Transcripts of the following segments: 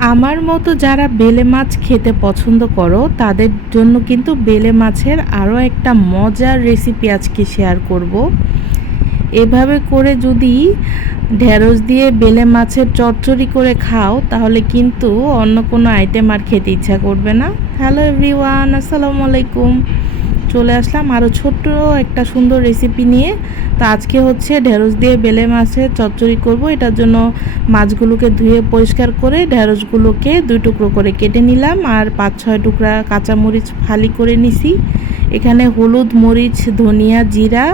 আমার মতো যারা বেলে মাছ খেতে পছন্দ করো, তাদের জন্য কিন্তু বেলে মাছের আরও একটা মজার রেসিপি আজকে শেয়ার করব। এভাবে করে যদি ঢেঁড়স দিয়ে বেলে মাছের চচ্চড়ি করে খাও, তাহলে কিন্তু অন্য কোনো আইটেম আর খেতে ইচ্ছা করবে না। হ্যালো এভরিওয়ান আসসালামু আলাইকুম। চলে আসলাম। আরও ছোট্ট একটা সুন্দর রেসিপি নিয়ে। তো আজকে হচ্ছে ঢেঁড়স দিয়ে বেলে মাছের চচ্চড়ি করব। এটার জন্য মাছগুলোকে ধুয়ে পরিষ্কার করে ঢেঁড়সগুলোকে দুই টুকরো করে কেটে নিলাম। আর পাঁচ, ছয় টুকরা কাঁচামরিচ ফালি করে নিছি। এখানে হলুদ মরিচ, ধনিয়া জিরা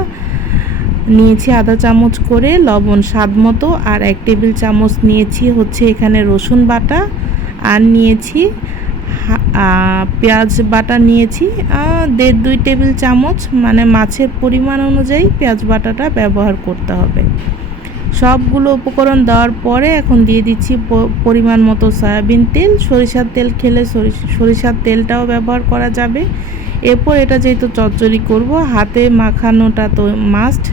নিয়েছি আধা চামচ করে, লবণ স্বাদ মতো। আর এক টেবিল চামচ নিয়েছি হচ্ছে এখানে রসুন বাটা। আর নিয়েছি পেঁয়াজ বাটা নিয়েছি দেড় দুই টেবিল চামচ মানে মাছের পরিমাণ অনুযায়ী পেঁয়াজ বাটাটা ব্যবহার করতে হবে। সবগুলো উপকরণ দেওয়ার পরে এখন দিয়ে দিচ্ছি পরিমাণ মতো সয়াবিন তেল, সরিষার তেল খেলে সরিষার তেলটাও ব্যবহার করা যাবে। এরপর এটা যেহেতু চচ্চড়ি করব, হাতে মাখানোটা তো মাস্ট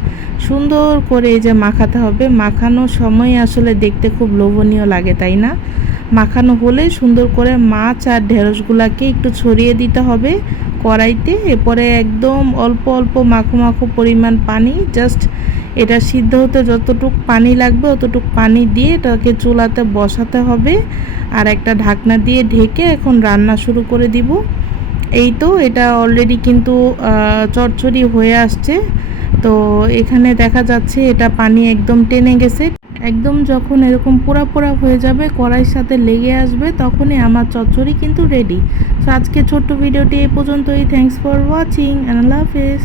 সুন্দর করে এই যে মাখাতে হবে, মাখানোর সময় আসলে দেখতে খুব লোভনীয় লাগে, তাই না? মাখানো হলে সুন্দর করে মাছ আর ঢেঁড়সগুলাকে একটু ছড়িয়ে দিতে হবে কড়াইতে। এরপরে একদম অল্প অল্প মাখো মাখো পরিমাণ পানি জাস্ট এটা সিদ্ধ হতে যতটুক পানি লাগবে অতটুক পানি দিয়ে এটাকে চুলাতে বসাতে হবে। আর একটা ঢাকনা দিয়ে ঢেকে এখন রান্না শুরু করে দিব। এই তো, এটা অলরেডি কিন্তু চটচড়ি হয়ে আসছে। তো এখানে দেখা যাচ্ছে এটা পানি একদম টেনে গেছে। একদম যখন এরকম পোড়া পোড়া হয়ে যাবে, কড়াইয়ের সাথে লেগে আসবে, তখনই আমার চচ্চড়ি কিন্তু রেডি তো আজকে ছোট্ট ভিডিওটি এ পর্যন্তই। থ্যাংকস ফর ওয়াচিং অ্যান্ড আল্লাহ হাফেজ